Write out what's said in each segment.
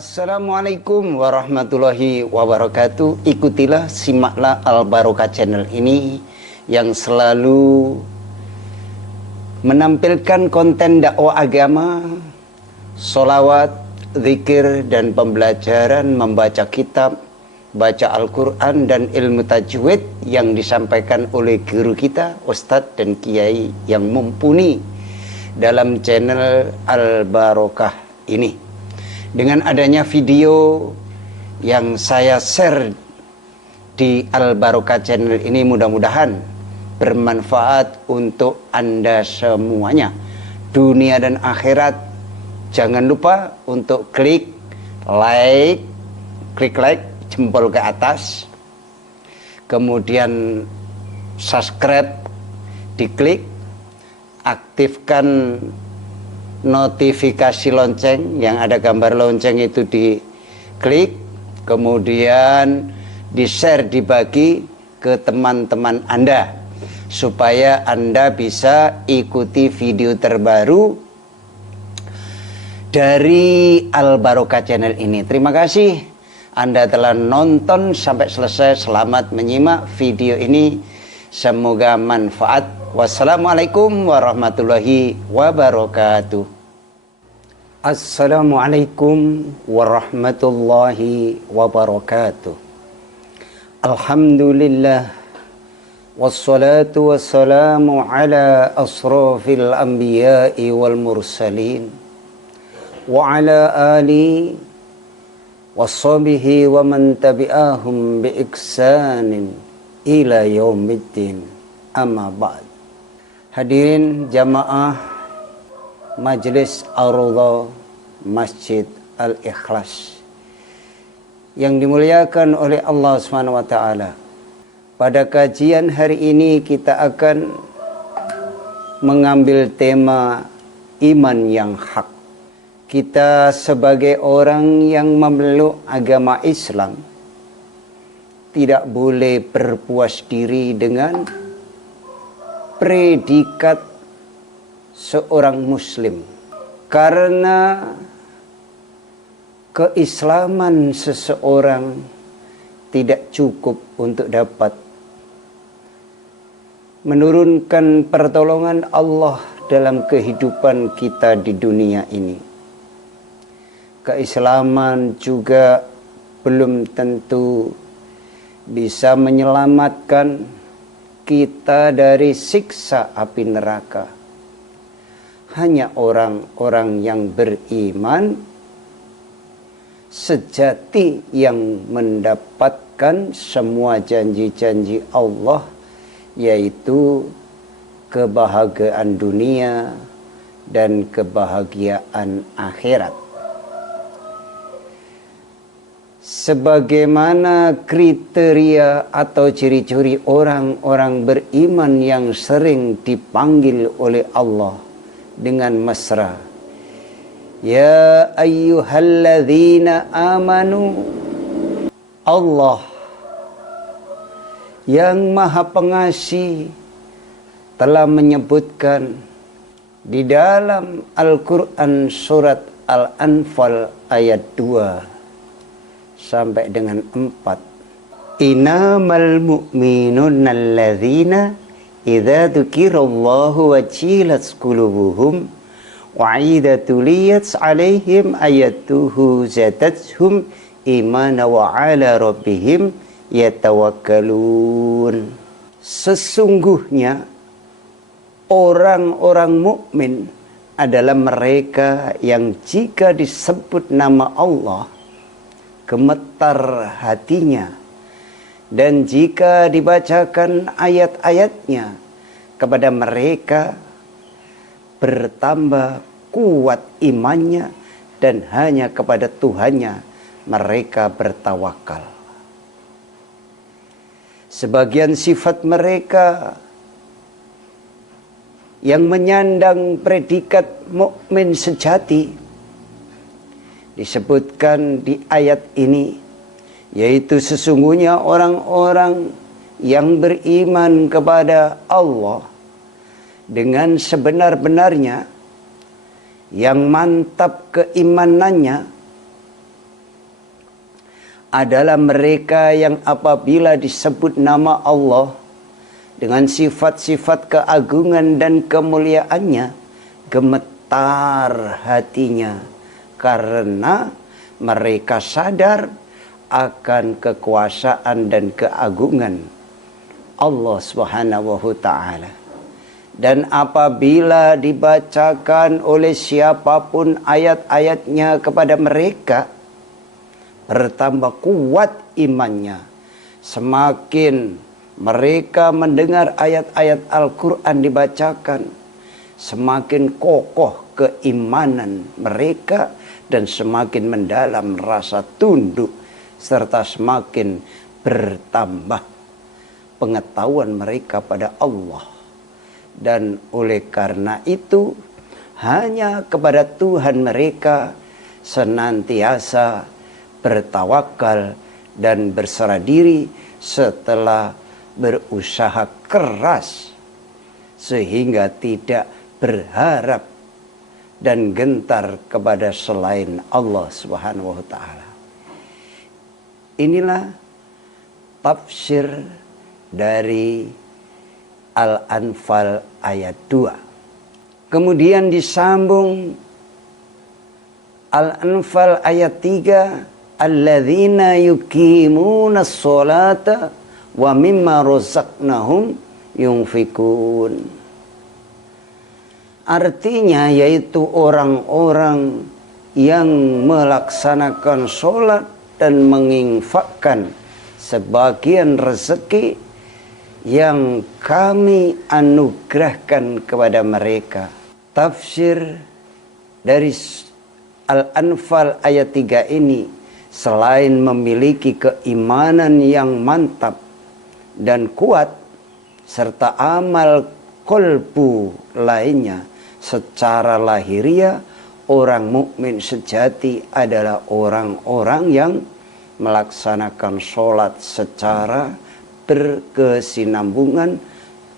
Assalamualaikum warahmatullahi wabarakatuh. Ikutilah, simaklah Al Barokah Channel ini yang selalu menampilkan konten dakwah agama, sholawat, zikir, dan pembelajaran membaca kitab, baca Al-Quran, dan ilmu tajwid yang disampaikan oleh guru kita, Ustadz dan Kiai yang mumpuni dalam channel Al Barokah ini. Dengan adanya video yang saya share di Al Barokah Channel ini, mudah-mudahan bermanfaat untuk Anda semuanya, dunia dan akhirat. Jangan lupa untuk klik like, jempol ke atas, kemudian subscribe, diklik, aktifkan notifikasi lonceng, yang ada gambar lonceng itu diklik, kemudian di-share, dibagi ke teman-teman Anda supaya Anda bisa ikuti video terbaru dari Al Barokah Channel ini. Terima kasih Anda telah nonton sampai selesai. Selamat menyimak video ini, semoga manfaat. Wassalamualaikum warahmatullahi wabarakatuh. Assalamualaikum warahmatullahi wabarakatuh. Alhamdulillah, wassalatu wassalamu ala asrafil anbiya'i wal mursalin, wa ala ali washabihi wa man tabi'ahum bi ihsanin ila yaumiddin, amma ba'd. Hadirin jamaah Majelis Ar-Rawdah Masjid Al-Ikhlas yang dimuliakan oleh Allah SWT. Pada kajian hari ini kita akan mengambil tema iman yang hak. Kita sebagai orang yang memeluk agama Islam tidak boleh berpuas diri dengan predikat seorang muslim, karena keislaman seseorang tidak cukup untuk dapat menurunkan pertolongan Allah dalam kehidupan kita di dunia ini. Keislaman juga belum tentu bisa menyelamatkan kita dari siksa api neraka. Hanya orang-orang yang beriman sejati yang mendapatkan semua janji-janji Allah, yaitu kebahagiaan dunia dan kebahagiaan akhirat. Sebagaimana kriteria atau ciri-ciri orang-orang beriman yang sering dipanggil oleh Allah dengan mesra, ya ayyuhalladzina amanu. Allah yang Maha Pengasih telah menyebutkan di dalam Al-Quran surat Al-Anfal ayat 2 sampai dengan 4. Innamal mu'minuna alladzina idza dzukirallahu wajilat qulubuhum wa idza tuliyat 'alaihim ayatuhu zadatuhum imana wa 'ala rabbihim yatawakkalun. Sesungguhnya orang-orang mukmin adalah mereka yang jika disebut nama Allah gemetar hatinya, dan jika dibacakan ayat-ayatnya kepada mereka bertambah kuat imannya, dan hanya kepada Tuhannya mereka bertawakal. Sebagian sifat mereka yang menyandang predikat mukmin sejati disebutkan di ayat ini, yaitu sesungguhnya orang-orang yang beriman kepada Allah dengan sebenar-benarnya, yang mantap keimanannya, adalah mereka yang apabila disebut nama Allah dengan sifat-sifat keagungan dan kemuliaannya, gemetar hatinya karena mereka sadar akan kekuasaan dan keagungan Allah Subhanahu wa taala. Dan apabila dibacakan oleh siapapun ayat-ayatnya kepada mereka, bertambah kuat imannya. Semakin mereka mendengar ayat-ayat Al-Quran dibacakan, semakin kokoh keimanan mereka dan semakin mendalam rasa tunduk serta semakin bertambah pengetahuan mereka pada Allah. Dan oleh karena itu hanya kepada Tuhan mereka senantiasa bertawakal dan berserah diri setelah berusaha keras sehingga tidak berharap dan gentar kepada selain Allah Subhanahu wa taala. Inilah tafsir dari Al-Anfal ayat 2. Kemudian disambung Al-Anfal ayat 3, alladzina yuqimuna sholata wa mimma razaqnahum yunfikun. Artinya yaitu orang-orang yang melaksanakan sholat dan menginfakkan sebagian rezeki yang kami anugerahkan kepada mereka. Tafsir dari Al-Anfal ayat 3 ini, selain memiliki keimanan yang mantap dan kuat serta amal kolbu lainnya, secara lahiriah orang mukmin sejati adalah orang-orang yang melaksanakan sholat secara berkesinambungan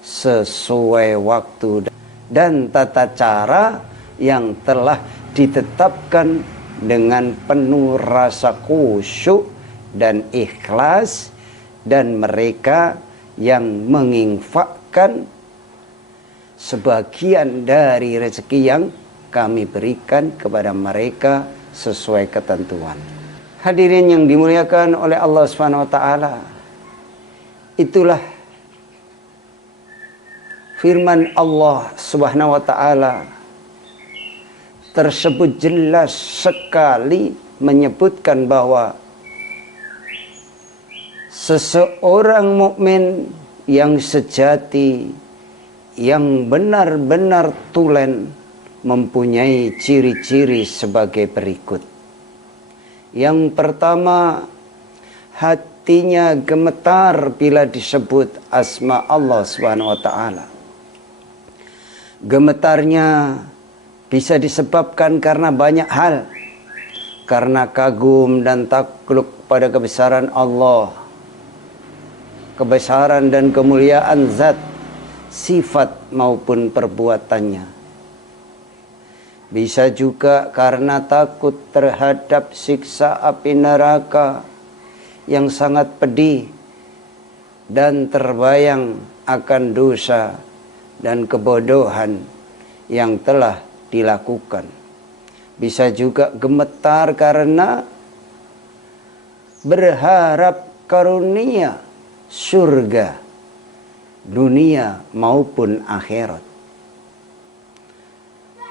sesuai waktu dan tata cara yang telah ditetapkan dengan penuh rasa khusyuk dan ikhlas, dan mereka yang menginfakkan sebagian dari rezeki yang kami berikan kepada mereka sesuai ketentuan. Hadirin yang dimuliakan oleh Allah Subhanahu wa taala, itulah firman Allah Subhanahu wa taala tersebut jelas sekali menyebutkan bahwa seseorang mukmin yang sejati, yang benar-benar tulen, mempunyai ciri-ciri sebagai berikut. Yang pertama, hatinya gemetar bila disebut asma Allah Subhanahu wa taala. Gemetarnya bisa disebabkan karena banyak hal. Karena kagum dan takluk pada kebesaran Allah, kebesaran dan kemuliaan zat, sifat maupun perbuatannya. Bisa juga karena takut terhadap siksa api neraka yang sangat pedih dan terbayang akan dosa dan kebodohan yang telah dilakukan. Bisa juga gemetar karena berharap karunia surga dunia maupun akhirat.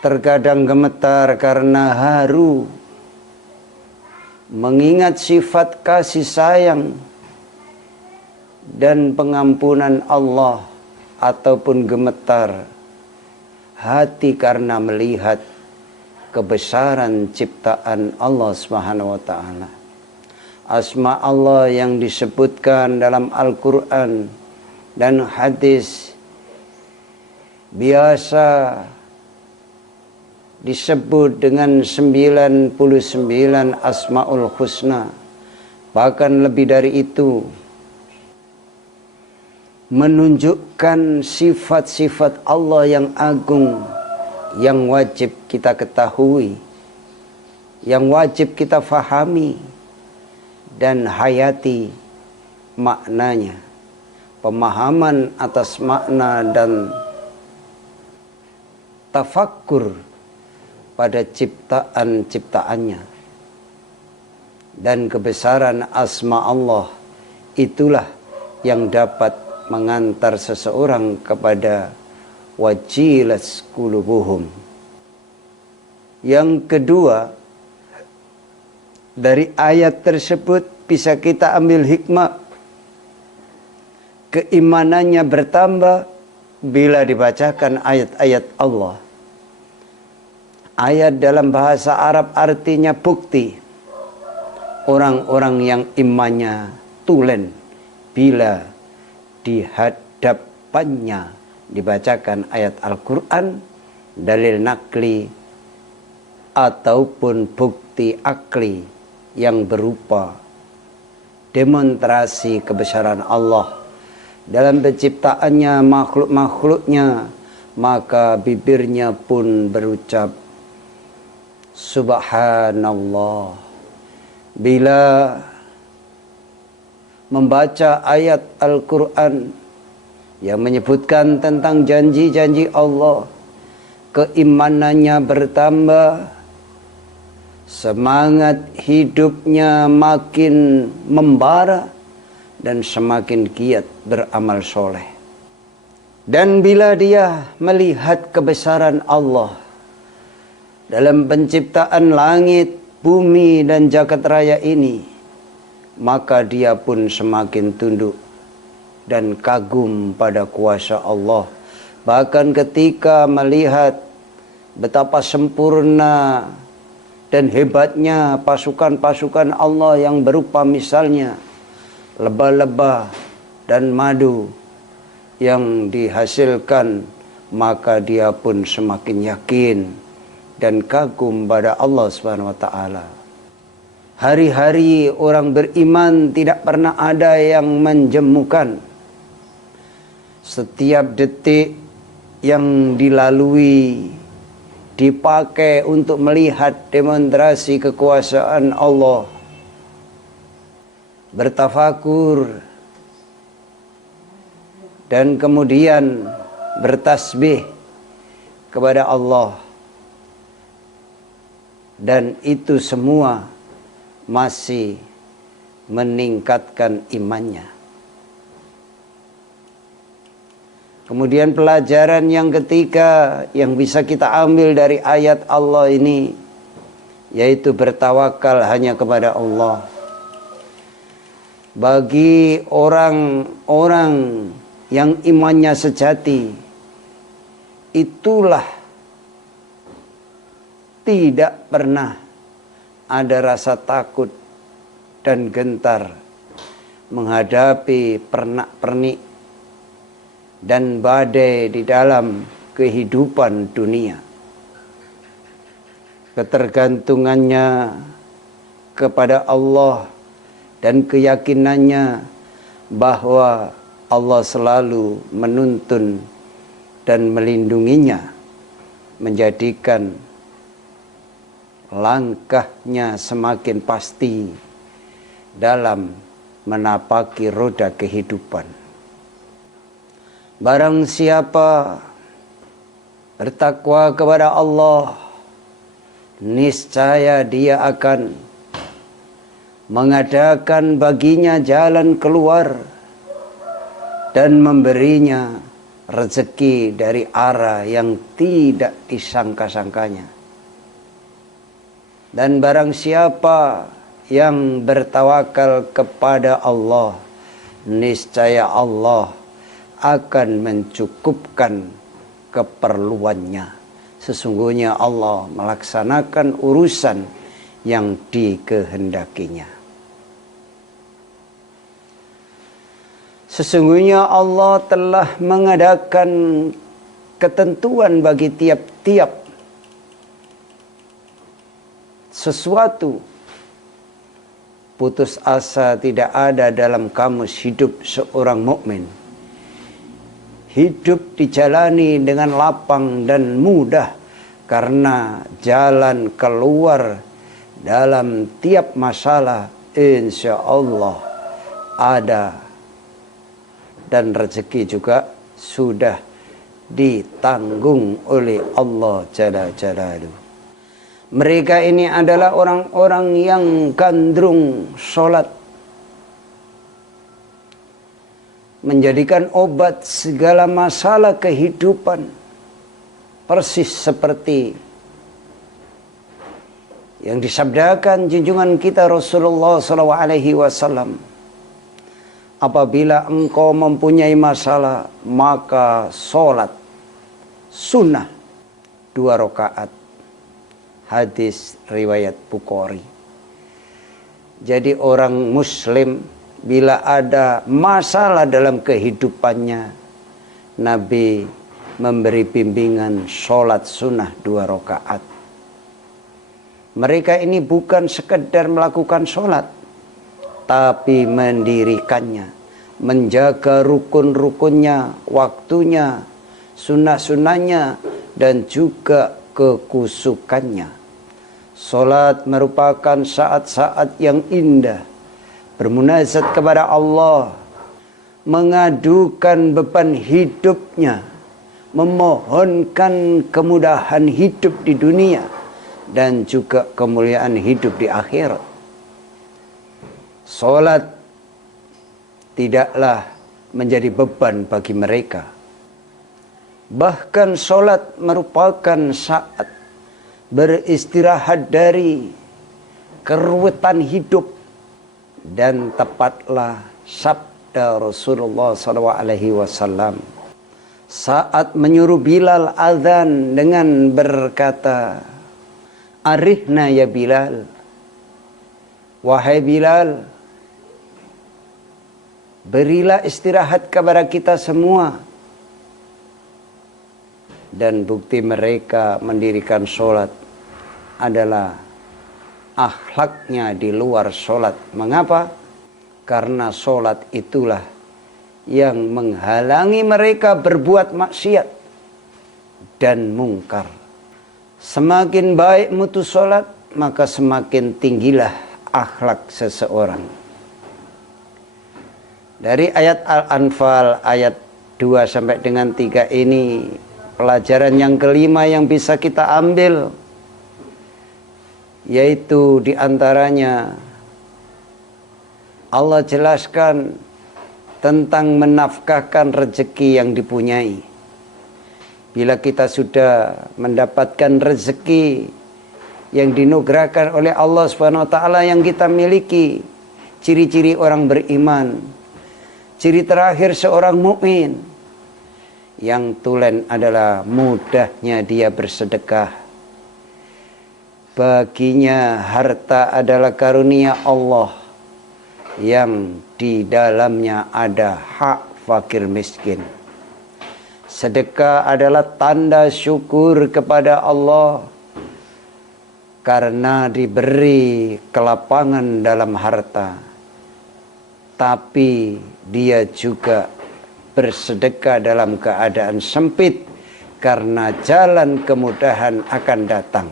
Terkadang gemetar karena haru mengingat sifat kasih sayang dan pengampunan Allah, ataupun gemetar hati karena melihat kebesaran ciptaan Allah Subhanahu wa taala. Asma Allah yang disebutkan dalam Al-Quran dan hadis biasa disebut dengan 99 Asmaul Husna, bahkan lebih dari itu, menunjukkan sifat-sifat Allah yang agung yang wajib kita ketahui, yang wajib kita fahami, dan hayati maknanya, pemahaman atas makna dan tafakkur pada ciptaan-ciptaannya dan kebesaran asma Allah, itulah yang dapat mengantar seseorang kepada wajilas qulubuhum. Yang kedua, dari ayat tersebut bisa kita ambil hikmah, keimanannya bertambah bila dibacakan ayat-ayat Allah. Ayat dalam bahasa Arab artinya bukti. Orang-orang yang imannya tulen bila dihadapannya dibacakan ayat Al-Quran, dalil nakli ataupun bukti akli yang berupa demonstrasi kebesaran Allah dalam penciptaannya makhluk-makhluknya, maka bibirnya pun berucap Subhanallah. Bila membaca ayat Al-Quran yang menyebutkan tentang janji-janji Allah, keimanannya bertambah, semangat hidupnya makin membara dan semakin giat beramal soleh. Dan bila dia melihat kebesaran Allah dalam penciptaan langit, bumi dan jagat raya ini, maka dia pun semakin tunduk dan kagum pada kuasa Allah. Bahkan ketika melihat betapa sempurna dan hebatnya pasukan-pasukan Allah yang berupa misalnya lebah-lebah dan madu yang dihasilkan, maka dia pun semakin yakin dan kagum pada Allah Subhanahu wa taala. Hari-hari orang beriman tidak pernah ada yang menjemukan. Setiap detik yang dilalui dipakai untuk melihat demonstrasi kekuasaan Allah, bertafakur, dan kemudian bertasbih kepada Allah. Dan itu semua masih meningkatkan imannya. Kemudian pelajaran yang ketiga yang bisa kita ambil dari ayat Allah ini, yaitu bertawakal hanya kepada Allah. Bagi orang-orang yang imannya sejati, itulah tidak pernah ada rasa takut dan gentar menghadapi pernak-pernik dan badai di dalam kehidupan dunia. Ketergantungannya kepada Allah dan keyakinannya bahwa Allah selalu menuntun dan melindunginya, menjadikan langkahnya semakin pasti dalam menapaki roda kehidupan. Barang siapa bertakwa kepada Allah, niscaya dia akan mengadakan baginya jalan keluar dan memberinya rezeki dari arah yang tidak disangka-sangkanya. Dan barang siapa yang bertawakal kepada Allah, niscaya Allah akan mencukupkan keperluannya. Sesungguhnya Allah melaksanakan urusan yang dikehendakinya. Sesungguhnya Allah telah mengadakan ketentuan bagi tiap-tiap sesuatu. Putus asa tidak ada dalam kamus hidup seorang mukmin. Hidup dijalani dengan lapang dan mudah karena jalan keluar dalam tiap masalah insya Allah ada, dan rezeki juga sudah ditanggung oleh Allah Jalla Jalaluhu. Mereka ini adalah orang-orang yang gandrung sholat, menjadikan obat segala masalah kehidupan, persis seperti yang disabdakan junjungan kita Rasulullah SAW. Apabila engkau mempunyai masalah, maka sholat sunnah 2 rakaat. Hadis riwayat Bukhari. Jadi orang muslim bila ada masalah dalam kehidupannya, Nabi memberi bimbingan sholat sunnah 2 rakaat. Mereka ini bukan sekedar melakukan sholat, tapi mendirikannya, menjaga rukun-rukunnya, waktunya, sunnah-sunnahnya, dan juga kekusukannya. Sholat merupakan saat-saat yang indah, bermunajat kepada Allah, mengadukan beban hidupnya, memohonkan kemudahan hidup di dunia, dan juga kemuliaan hidup di akhirat. Sholat tidaklah menjadi beban bagi mereka. Bahkan sholat merupakan saat beristirahat dari keruwetan hidup, dan tepatlah sabda Rasulullah SAW saat menyuruh Bilal azan dengan berkata, "Arihna ya Bilal, wahai Bilal, berilah istirahat kepada kita semua." Dan bukti mereka mendirikan sholat adalah akhlaknya di luar sholat. Mengapa? Karena sholat itulah yang menghalangi mereka berbuat maksiat dan mungkar. Semakin baik mutu sholat, maka semakin tinggilah akhlak seseorang. Dari ayat Al-Anfal ayat 2 sampai dengan 3 ini, pelajaran yang kelima yang bisa kita ambil, yaitu diantaranya Allah jelaskan tentang menafkahkan rezeki yang dipunyai. Bila kita sudah mendapatkan rezeki yang dinugerahkan oleh Allah SWT yang kita miliki, ciri-ciri orang beriman, ciri terakhir seorang mukmin yang tulen adalah mudahnya dia bersedekah. Baginya harta adalah karunia Allah yang di dalamnya ada hak fakir miskin. Sedekah adalah tanda syukur kepada Allah karena diberi kelapangan dalam harta, tapi dia juga bersedekah dalam keadaan sempit karena jalan kemudahan akan datang.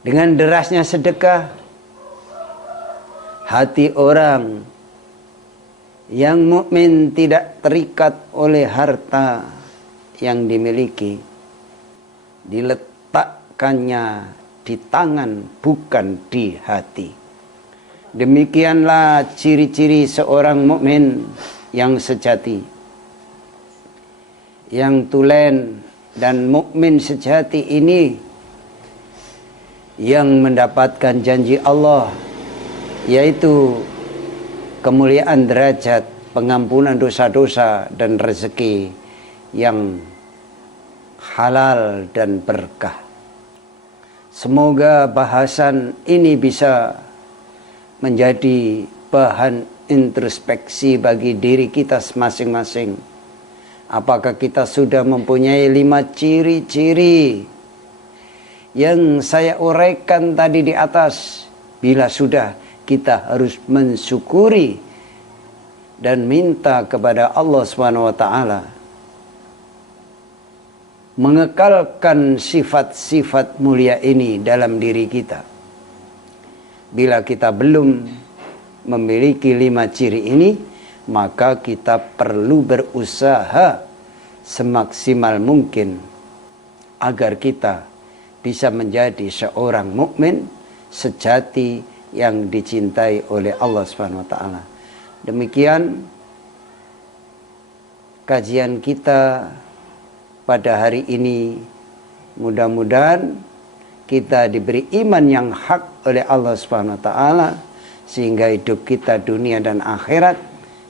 Dengan derasnya sedekah, hati orang yang mukmin tidak terikat oleh harta yang dimiliki, diletakkannya di tangan bukan di hati. Demikianlah ciri-ciri seorang mukmin yang sejati, yang tulen dan mukmin sejati ini yang mendapatkan janji Allah, yaitu kemuliaan derajat, pengampunan dosa-dosa, dan rezeki yang halal dan berkah. Semoga bahasan ini bisa menjadi bahan introspeksi bagi diri kita masing-masing. Apakah kita sudah mempunyai 5 ciri-ciri yang saya uraikan tadi di atas? Bila sudah, kita harus mensyukuri dan minta kepada Allah SWT mengekalkan sifat-sifat mulia ini dalam diri kita. Bila kita belum memiliki 5 ciri ini, maka kita perlu berusaha semaksimal mungkin agar kita bisa menjadi seorang mukmin sejati yang dicintai oleh Allah Subhanahu wa taala. Demikian kajian kita pada hari ini. Mudah-mudahan kita diberi iman yang hak oleh Allah Subhanahu wa taala sehingga hidup kita dunia dan akhirat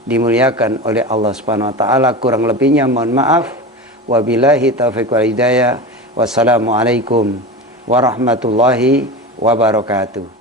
dimuliakan oleh Allah Subhanahu wa taala. Kurang lebihnya mohon maaf. Wabillahi taufiq wal hidayah. Wassalamualaikum warahmatullahi wabarakatuh.